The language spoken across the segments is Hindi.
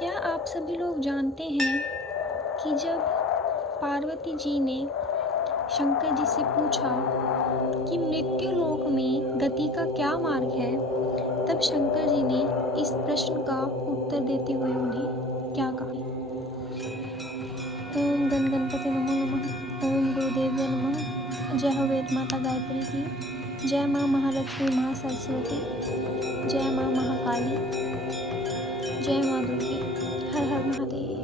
क्या आप सभी लोग जानते हैं कि जब पार्वती जी ने शंकर जी से पूछा कि मृत्यु लोक में गति का क्या मार्ग है, तब शंकर जी ने इस प्रश्न का उत्तर देते हुए उन्हें क्या कहा? ओम गण गणपति नमो नमः। ओम गुरुदेव नमः। जय हो वेद माता गायत्री की। जय माँ महालक्ष्मी महासरस्वती। जय माँ महाकाली। जय माँ दुर्गे। हर हर महादेव।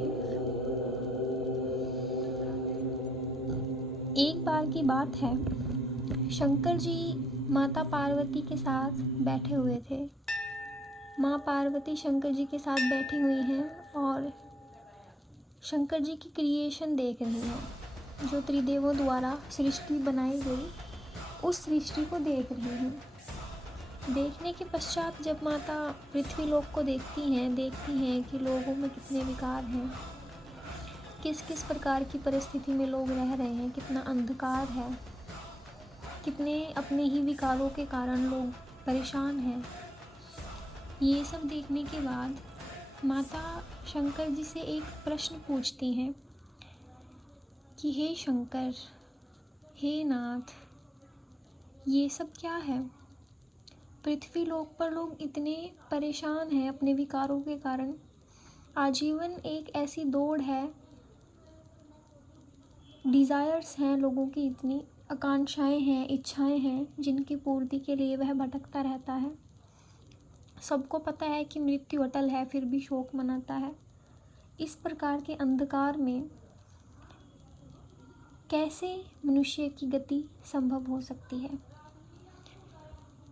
एक बार की बात है, शंकर जी माता पार्वती के साथ बैठे हुए थे। माँ पार्वती शंकर जी के साथ बैठी हुई हैं और शंकर जी की क्रिएशन देख रही हैं, जो त्रिदेवों द्वारा सृष्टि बनाई गई उस सृष्टि को देख रही हैं। देखने के पश्चात जब माता पृथ्वी लोक को देखती हैं कि लोगों में कितने विकार हैं, किस किस प्रकार की परिस्थिति में लोग रह रहे हैं, कितना अंधकार है, कितने अपने ही विकारों के कारण लोग परेशान हैं। ये सब देखने के बाद माता शंकर जी से एक प्रश्न पूछती हैं कि हे शंकर, हे नाथ, ये सब क्या है? पृथ्वी लोक पर लोग इतने परेशान हैं अपने विकारों के कारण। आजीवन एक ऐसी दौड़ है, डिज़ायर्स हैं लोगों की, इतनी आकांक्षाएं हैं, इच्छाएं हैं, जिनकी पूर्ति के लिए वह भटकता रहता है। सबको पता है कि मृत्यु अटल है, फिर भी शोक मनाता है। इस प्रकार के अंधकार में कैसे मनुष्य की गति संभव हो सकती है?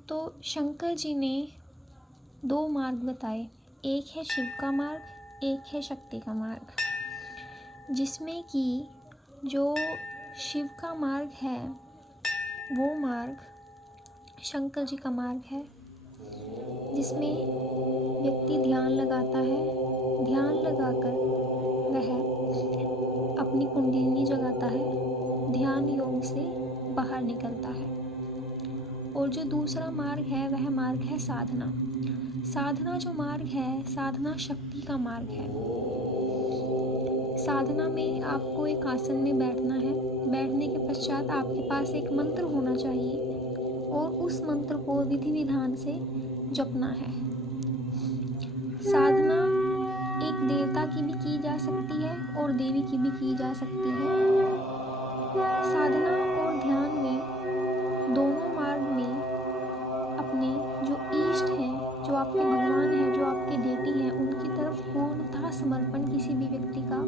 तो शंकर जी ने दो मार्ग बताए, एक है शिव का मार्ग, एक है शक्ति का मार्ग। जिसमें कि जो शिव का मार्ग है वो मार्ग शंकर जी का मार्ग है, जिसमें व्यक्ति ध्यान लगाता है। ध्यान लगाकर वह अपनी कुंडलिनी जगाता है, ध्यान योग से बाहर निकलता है। और जो दूसरा मार्ग है वह मार्ग है साधना। साधना जो मार्ग है, साधना शक्ति का मार्ग है। साधना में आपको एक आसन में बैठना है। बैठने के पश्चात आपके पास एक मंत्र होना चाहिए और उस मंत्र को विधि विधान से जपना है। साधना एक देवता की भी की जा सकती है और देवी की भी की जा सकती है। साधना और ध्यान में दोनों मार्ग में अपने जो इष्ट हैं, जो आपके भगवान हैं, जो आपके देती हैं, उनकी तरफ पूर्णतः समर्पण किसी भी व्यक्ति का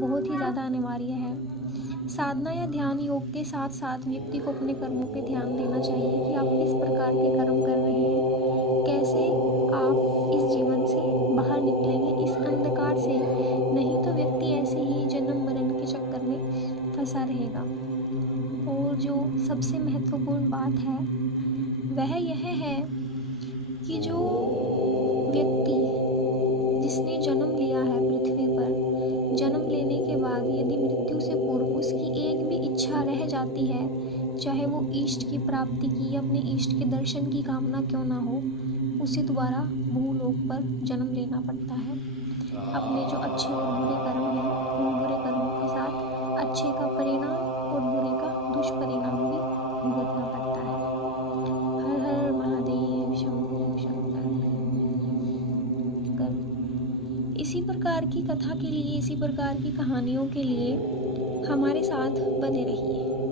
बहुत ही ज़्यादा अनिवार्य है। साधना या ध्यान योग के साथ साथ व्यक्ति को अपने कर्मों पे ध्यान देना चाहिए कि आप किस प्रकार के कर्म कर रहे हैं, कैसे आप इस जीवन से बाहर निकलेंगे, इस अंधकार से। नहीं तो व्यक्ति ऐसे ही जन्म मरण के चक्कर में फंसा रहेगा। और जो सबसे महत्वपूर्ण बात है वह यह है कि जो व्यक्ति जिसने जन्म लिया है पृथ्वी पर, जन्म लेने के बाद यदि मृत्यु से पूर्व उसकी एक भी इच्छा रह जाती है, चाहे वो इष्ट की प्राप्ति की या अपने इष्ट के दर्शन की कामना क्यों ना हो, उसे दोबारा भूलोक पर जन्म लेना पड़ता है। अपने जो अच्छे और बुरे कर्म हैं, उन बुरे कर्मों के साथ अच्छे का परिणाम और बुरे का दुष्परिणाम भी भुगतना पड़ता है। हर हर महादेव, शंभो शंकर। इसी प्रकार की कथा के लिए, इसी प्रकार की कहानियों के लिए हमारे साथ बने रहिए।